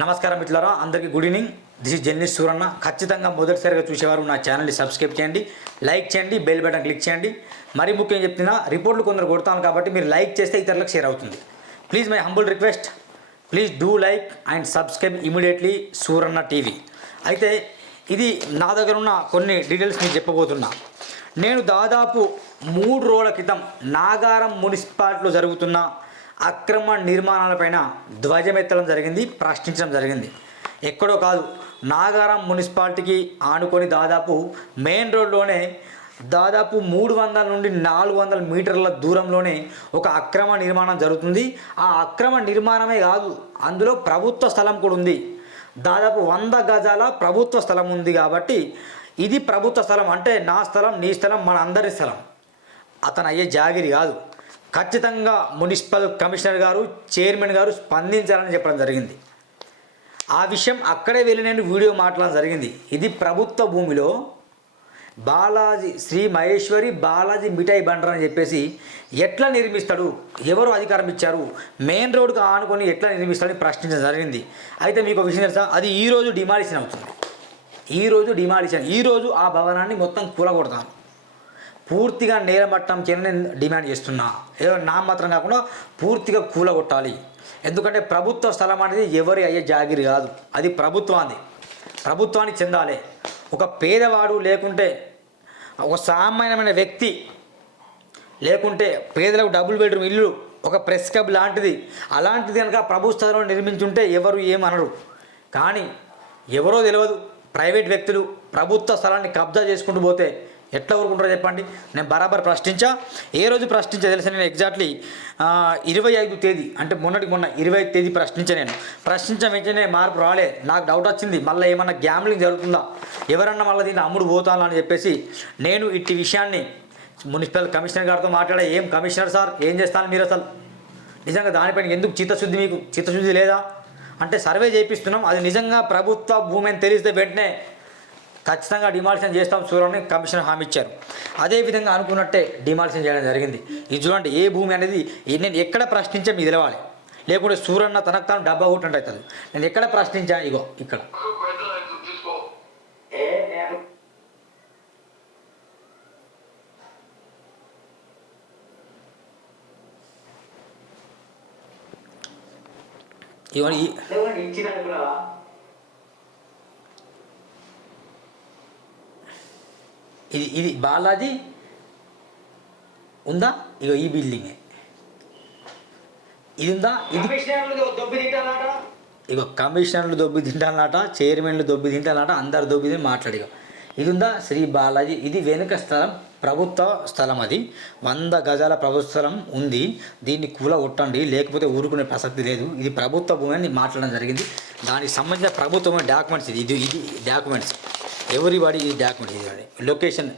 నమస్కారం మిత్రులారా, అందరికీ good evening. This is journalist Suranna. ఖచ్చితంగా మొదటిసారిగా చూసేవారు నా ఛానల్ని సబ్స్క్రైబ్ చేయండి, లైక్ చేయండి, బెల్ బటన్ క్లిక్ చేయండి. మరీ ముఖ్యంగా చెప్తున్నా, రిపోర్ట్లు కొందరు కొడతాను కాబట్టి మీరు లైక్ చేస్తే ఇతరులకు షేర్ అవుతుంది. Please my humble request, please do like and subscribe immediately Suranna TV. అయితే ఇది నా దగ్గర ఉన్న కొన్ని డీటెయిల్స్ మీకు చెప్పబోతున్నా. నేను దాదాపు 3 రోజుల క్రితం నాగారం మున్సిపాలిటీలో జరుగుతున్న అక్రమ నిర్మాణాలపైన ధ్వజమెత్తడం జరిగింది, ప్రశ్నించడం జరిగింది. ఎక్కడో కాదు, నాగారం మున్సిపాలిటీకి ఆనుకొని దాదాపు మెయిన్ రోడ్లోనే దాదాపు 300 నుండి 400 మీటర్ల దూరంలోనే ఒక అక్రమ నిర్మాణం జరుగుతుంది. ఆ అక్రమ నిర్మాణమే కాదు, అందులో ప్రభుత్వ స్థలం కూడా ఉంది. దాదాపు 100 గజాల ప్రభుత్వ స్థలం ఉంది. కాబట్టి ఇది ప్రభుత్వ స్థలం అంటే నా స్థలం, నీ స్థలం, మన అందరి స్థలం. అతను అయ్యే జాగిరి కాదు. ఖచ్చితంగా మున్సిపల్ కమిషనర్ గారు, చైర్మన్ గారు స్పందించాలని చెప్పడం జరిగింది. ఆ విషయం అక్కడే వెళ్ళి నేను వీడియో మాట్లాడడం జరిగింది. ఇది ప్రభుత్వ భూమిలో బాలాజీ శ్రీ మహేశ్వరి బాలాజీ మిఠాయి బండర్ అని చెప్పేసి ఎట్లా నిర్మిస్తాడు, ఎవరు అధికారం ఇచ్చారు, మెయిన్ రోడ్కి ఆనుకొని ఎట్లా నిర్మిస్తాడని ప్రశ్నించడం జరిగింది. అయితే మీకు ఒక విషయం తెలుసా, అది ఈరోజు డిమాలిషన్ అవుతుంది. ఈరోజు ఆ భవనాన్ని మొత్తం కూలగొడతాను, పూర్తిగా నేలమట్టం చేయని నేను డిమాండ్ చేస్తున్నా. ఏదో నా మాత్రం కాకుండా పూర్తిగా కూలగొట్టాలి. ఎందుకంటే ప్రభుత్వ స్థలం అనేది ఎవరి అయ్యే జాగిరి కాదు, అది ప్రభుత్వానికి చెందాలి. ఒక పేదవాడు లేకుంటే ఒక సామాన్యమైన వ్యక్తి లేకుంటే పేదలకు డబుల్ బెడ్రూమ్ ఇల్లు, ఒక ప్రెస్ క్లబ్ లాంటిది, అలాంటిది కనుక ప్రభుత్వ స్థలంలో నిర్మించుంటే ఎవరు ఏమనరు. కానీ ఎవరో తెలియదు, ప్రైవేట్ వ్యక్తులు ప్రభుత్వ స్థలాన్ని కబ్జా చేసుకుంటూ పోతే ఎట్లా ఊరుకుంటారో చెప్పండి. నేను బరాబర్ ప్రశ్నించా. ఏ రోజు ప్రశ్నించా తెలిసి నేను ఎగ్జాక్ట్లీ 25 తేదీ అంటే మొన్న 25 తేదీ ప్రశ్నించిన వెంటనే మార్పు రాలే. నాకు డౌట్ వచ్చింది, మళ్ళీ ఏమన్నా గ్యాంబ్లింగ్ జరుగుతుందా, ఎవరన్నా మళ్ళీ దీన్ని అమ్ముడు పోతానా అని చెప్పేసి నేను ఇట్టి విషయాన్ని మున్సిపల్ కమిషనర్ గారితో మాట్లాడా. ఏం కమిషనర్ సార్, ఏం చేస్తాను మీరు, అసలు నిజంగా దానిపైన ఎందుకు చిత్తశుద్ధి, మీకు చిత్తశుద్ధి లేదా అంటే సర్వే చేయిస్తున్నాం, అది నిజంగా ప్రభుత్వ భూమి అని తెలిస్తే వెంటనే ఖచ్చితంగా డిమాలిషన్ చేస్తాం సూరని కమిషనర్ హామీ ఇచ్చారు. అదేవిధంగా అనుకున్నట్టే డిమాలిషన్ చేయడం జరిగింది. ఇది చూడండి, ఏ భూమి అనేది నేను ఎక్కడ ప్రశ్నించా మీకు తెలవాలి, లేకుంటే సూరన్న తనకు తాను డబ్బా కొట్టినట్టు అవుతుంది. నేను ఎక్కడ ప్రశ్నించా, ఇగో ఇక్కడ ఇది బాలాజీ ఉందా, ఇగో ఈ బిల్డింగే ఇది ఉందా, ఇది ఇగో కమిషనర్లు దొబ్బి తింటానట, చైర్మన్లు దొబ్బి తింటానట, అందరు దొబ్బి తిని మాట్లాడిగా. ఇది ఉందా శ్రీ బాలాజీ, ఇది వెనుక స్థలం, ప్రభుత్వ స్థలం. అది 100 గజాల ప్రభుత్వ స్థలం ఉంది. దీన్ని కూలగొట్టండి, లేకపోతే ఊరుకునే ప్రసక్తి లేదు. ఇది ప్రభుత్వ భూమి అని మాట్లాడడం జరిగింది. దానికి సంబంధించిన ప్రభుత్వం డాక్యుమెంట్స్ ఇది డాక్యుమెంట్స్, ఎవరిబడి ఈ డాక్యుమెంట్. ఇది లొకేషన్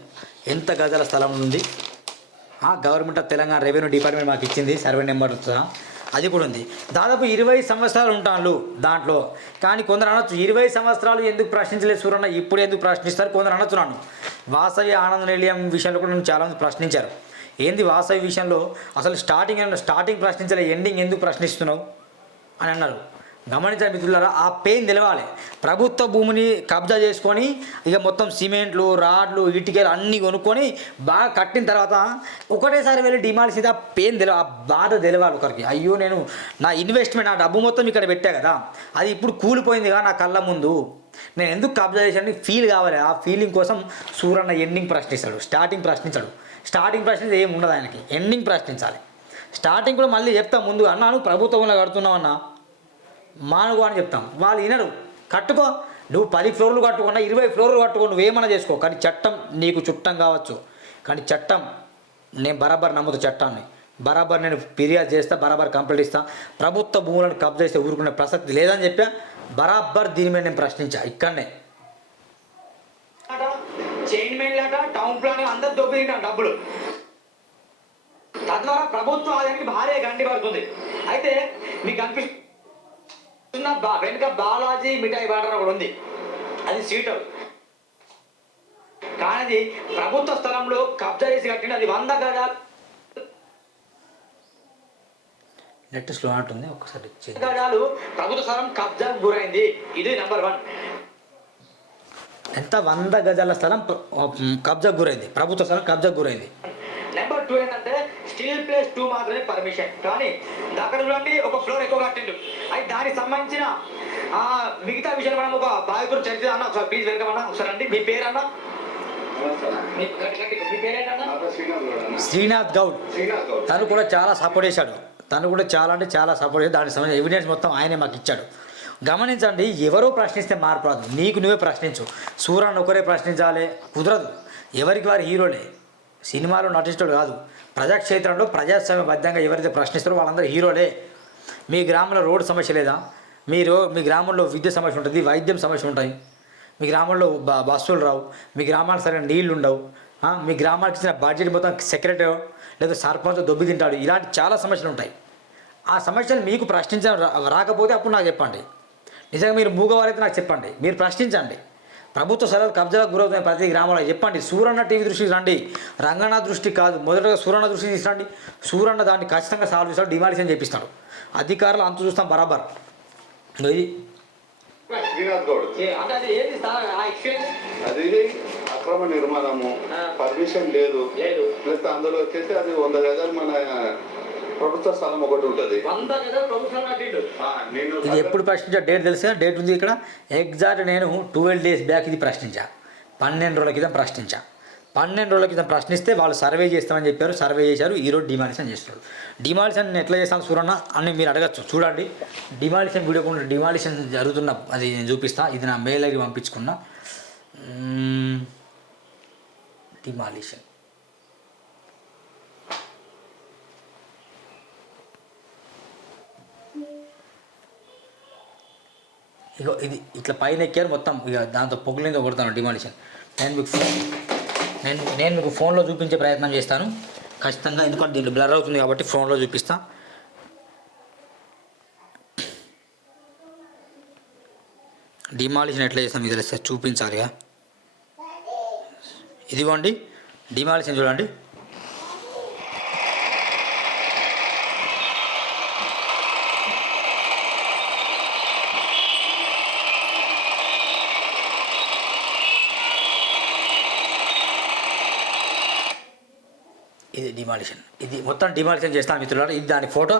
ఎంత గజాల స్థలం ఉంది, government of Telangana revenue department మాకు ఇచ్చింది, సర్వే నెంబర్ అది కూడా ఉంది. దాదాపు 20 సంవత్సరాలు ఉంటాను దాంట్లో. కానీ కొందరు అనొచ్చు, 20 సంవత్సరాలు ఎందుకు ప్రశ్నించలేదు సూరన్న, ఇప్పుడు ఎందుకు ప్రశ్నిస్తారు కొందరు అనొచ్చున్నాను. వాసవి ఆనంద నిలయం విషయంలో కూడా నేను చాలామంది ప్రశ్నించారు. ఏంది వాసవి విషయంలో అసలు స్టార్టింగ్ ప్రశ్నించలే, ఎండింగ్ ఎందుకు ప్రశ్నిస్తున్నావు అని అన్నారు. గమనించాలి మిత్రులారా, ఆ పెయిన్ తెలవాలి. ప్రభుత్వ భూమిని కబ్జా చేసుకొని ఇక మొత్తం సిమెంట్లు, రాడ్లు, ఇటుకలు అన్నీ కొనుక్కొని బాగా కట్టిన తర్వాత ఒకటేసారి వెళ్ళి డిమాలిష్ అయితే ఆ పెయిన్ ఆ బాధ తెలవాలి ఒకరికి. అయ్యో, నేను నా ఇన్వెస్ట్మెంట్, నా డబ్బు మొత్తం ఇక్కడ పెట్టా కదా, అది ఇప్పుడు కూలిపోయిందిగా నా కళ్ళ ముందు, నేను ఎందుకు కబ్జా చేశాను ఫీల్ కావాలి. ఆ ఫీలింగ్ కోసం సూరన్న ఎండింగ్ ప్రశ్నిస్తాడు, స్టార్టింగ్ ప్రశ్నించి ఏమి ఉండదు ఆయనకి, ఎండింగ్ ప్రశ్నించాలి. స్టార్టింగ్ కూడా మళ్ళీ చెప్తాం ముందు, అన్నా నువ్వు ప్రభుత్వంలో కడుతున్నావు అన్నా మానుగో అని చెప్తాం. వాళ్ళు వినరు. కట్టుకో, నువ్వు 10 ఫ్లోర్లు కట్టుకున్నా, 20 ఫ్లోర్లు కట్టుకో, నువ్వేమన్నా చేసుకో, కానీ చట్టం నీకు చుట్టం కావచ్చు, కానీ చట్టం నేను బరాబర్ నమ్ముతా. చట్టాన్ని బరాబర్ నేను ఫిర్యాదు చేస్తా, బరాబర్ కంప్లైంట్ ఇస్తా. ప్రభుత్వ భూములను కబ్జా చేస్తే ఊరుకునే ప్రసక్తి లేదని చెప్పా. బరాబర్ దీని మీద నేను ప్రశ్నించా. ఇక్కడనే టౌన్ ప్లాన్ అందరు దొబ్బింటాం డబ్బులు, తద్వారా ప్రభుత్వ ఆదాయానికి భారీ గండి పడుతుంది. అయితే మీకు అనిపిస్తుంది వెనుక బాలాజీ మిఠాయి బాటర్ కూడా ఉంది, అది సీటు, కానీ అది ప్రభుత్వ స్థలంలో కబ్జా చేసి కట్టింది. అది 100 గజాలు నెట్ స్లో అంటుంది, ఒక్కసారి గజాలు ప్రభుత్వ స్థలం కబ్జా గురైంది. ఇది నెంబర్ 1. ఎంత 100 గజాల స్థలం కబ్జా గురైంది, ప్రభుత్వ స్థలం కబ్జా గురైంది. నెంబర్ 2 ఏంటంటే స్టీల్ ప్లేస్ 2 మాత్రమే పర్మిషన్, కానీ అక్కడ చూడండి ఒక ఫ్లోర్ ఎక్కువ కట్టిండు. అయితే దానికి సంబంధించిన మిగతా విషయాలు మనం ఒక బాధితుడు చర్చ అన్న ఒకసారి ప్లీజ్ వెల్కమ్ అన్న. ఒకసారి అండి మీ పేరు అన్న? శ్రీనాథ్ గౌడ్. తను కూడా చాలా సపోర్ట్ చేశాడు, చాలా సపోర్ట్ చేసి దానికి సంబంధించిన ఎవిడెన్స్ మొత్తం ఆయనే మాకు ఇచ్చాడు. గమనించండి, ఎవరో ప్రశ్నిస్తే మార్పు రాదు, నీకు నువ్వే ప్రశ్నించు. సూర్యాన్ని ఒకరే ప్రశ్నించాలి కుదరదు, ఎవరికి వారు హీరోలే, సినిమాలో నటించడం కాదు. ప్రజాక్షేత్రంలో ప్రజాస్వామ్యబద్ధంగా ఎవరైతే ప్రశ్నిస్తారో వాళ్ళందరూ హీరోలే. మీ గ్రామంలో రోడ్డు సమస్య లేదా? మీ గ్రామంలో విద్యుత్ సమస్య ఉంటుంది, వైద్యం సమస్య ఉంటాయి, మీ గ్రామంలో బస్సులు రావు, మీ గ్రామానికి సరైన నీళ్లు ఉండవు, మీ గ్రామానికి ఇచ్చిన బడ్జెట్ మొత్తం సెక్రటరీ లేదా సర్పంచ్ దొబ్బి తింటాడు, ఇలాంటి చాలా సమస్యలు ఉంటాయి. ఆ సమస్యలు మీకు ప్రశ్నించడం రాకపోతే అప్పుడు నాకు చెప్పండి. నిజంగా మీరు మూగవారైతే నాకు చెప్పండి, మీరు ప్రశ్నించండి. ప్రభుత్వ స్థలాలు కబ్జాలకు గురవుతున్న ప్రతి గ్రామంలో చెప్పండి. సూరన్న టీవీ దృష్టికి రండి, రంగన్న దృష్టి కాదు, మొదటగా సూరన్న దృష్టికి తీసుకురండి. సూరన్న దాన్ని ఖచ్చితంగా సాల్వ్ చేస్తాడు, డిమాలిషన్ చేపిస్తాడు. అధికారులు అంత చూస్తాం బరాబర్. ఇది అది అక్రమ నిర్మాణము, పర్మిషన్ లేదు, ప్లస్ అందులో వచ్చేసి అది 100 గజాలు మన ప్రభుత్వ స్థలం ఒకటి ఉంటుంది. ఇది ఎప్పుడు ప్రశ్నించా డేట్ తెలుసా? డేట్ ఉంది ఇక్కడ ఎగ్జాక్ట్. నేను 12 days బ్యాక్ ఇది ప్రశ్నించా, 12 రోజుల క్రితం ప్రశ్నించా. 12 రోజుల క్రితం ప్రశ్నిస్తే వాళ్ళు సర్వే చేస్తామని చెప్పారు, సర్వే చేశారు. ఈరోజు డిమాలిషన్ చేస్తున్నారు. డిమాలిషన్ ఎట్లా చేస్తాను సూరన్న అని మీరు అడగచ్చు. చూడండి, డిమాలిషన్ వీడియో కూడా డిమాలిషన్ జరుగుతున్న అది నేను చూపిస్తా. ఇది నా మెయిల్ ఐడి పంపించుకున్నా. డిమాలిషన్ ఇగో ఇది ఇట్లా పైన ఎక్కారు మొత్తం, ఇక దాంతో పొగులింగా కొడతాను డిమాలిషన్. నేను మీకు ఫోన్లో చూపించే ప్రయత్నం చేస్తాను ఖచ్చితంగా, ఎందుకంటే దీంట్లో బ్లర్ అవుతుంది కాబట్టి ఫోన్లో చూపిస్తా. డిమాలిషన్ ఎట్లా చేస్తాం ఇది తెలుసా, చూపించాలిగా. ఇదిగోండి డిమాలిషన్ చూడండి. ఇది డిమాలిషన్, ఇది మొత్తం డిమాలిషన్ చేస్తాను మిత్రులారా. ఇది దాని ఫోటో,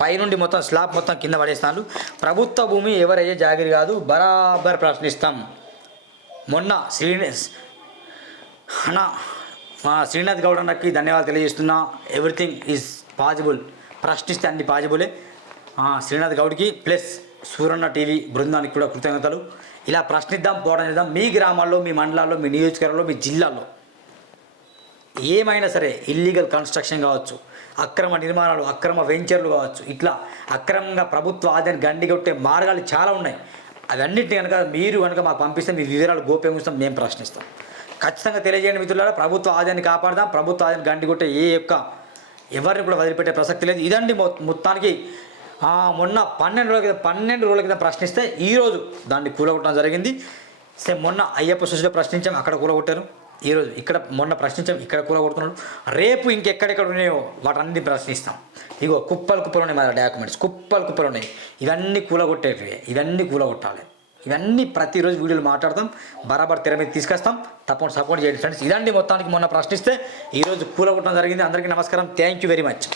పైనుండి మొత్తం స్లాబ్ మొత్తం కింద పడేస్తాను. ప్రభుత్వ భూమి ఎవరయ్యే జాగిరి కాదు, బరాబర్ ప్రశ్నిస్తాం. మొన్న మా శ్రీనాథ్ గౌడ్ అన్నకి ధన్యవాదాలు తెలియజేస్తున్నా. ఎవ్రీథింగ్ ఈజ్ పాజిబుల్, ప్రశ్నిస్తే అన్ని పాజిబులే. శ్రీనాథ్ గౌడ్కి ప్లస్ సూరన్న టీవీ బృందానికి కూడా కృతజ్ఞతలు. ఇలా ప్రశ్నిద్దాం, పోవడం చేద్దాం. మీ గ్రామాల్లో, మీ మండలాల్లో, మీ నియోజకవర్గంలో, మీ జిల్లాల్లో ఏమైనా సరే ఇల్లీగల్ కన్స్ట్రక్షన్ కావచ్చు, అక్రమ నిర్మాణాలు, అక్రమ వెంచర్లు కావచ్చు, ఇట్లా అక్రమంగా ప్రభుత్వ ఆదాయాన్ని గండిగొట్టే మార్గాలు చాలా ఉన్నాయి. అవన్నిటిని కనుక మీరు కనుక మాకు పంపిస్తే మీ వివరాలు గోప్యంగా ఉంచుతాం, మేము ప్రశ్నిస్తాం. ఖచ్చితంగా తెలియజేయండి మిత్రులారా. ప్రభుత్వ ఆదాయాన్ని కాపాడదాం. ప్రభుత్వ ఆదాయాన్ని గండిగొట్టే ఎవరిని కూడా వదిలిపెట్టే ప్రసక్తి లేదు. ఇదండి మొత్తానికి. మొన్న 12 రోజుల క్రితం ప్రశ్నిస్తే ఈరోజు దాన్ని కూలగొట్టడం జరిగింది. సేమ్ మొన్న అయ్యప్ప సొసైటీలో ప్రశ్నించాం, అక్కడ కూలగొట్టారు. ఈరోజు ఇక్కడ మొన్న ప్రశ్నించాం, ఇక్కడ కూలగొడుతున్నాడు. రేపు ఇంకెక్కడెక్కడ ఉన్నాయో వాటన్ని ప్రశ్నిస్తాం. ఇగో కుప్పలు ఉన్నాయి మన డాక్యుమెంట్స్, కుప్పలు ఉన్నాయి. ఇవన్నీ కూలగొట్టేటివి, ఇవన్నీ కూలగొట్టాలి. ఇవన్నీ ప్రతిరోజు వీడియోలు మాట్లాడతాం, బరాబర్ తెర మీద తీసుకొస్తాం. తప్పకుండా సపోర్ట్ చేయండి ఫ్రెండ్స్. ఇదండి మొత్తానికి మొన్న ప్రశ్నిస్తే ఈరోజు కూలగొట్టడం జరిగింది. అందరికీ నమస్కారం. Thank you very much.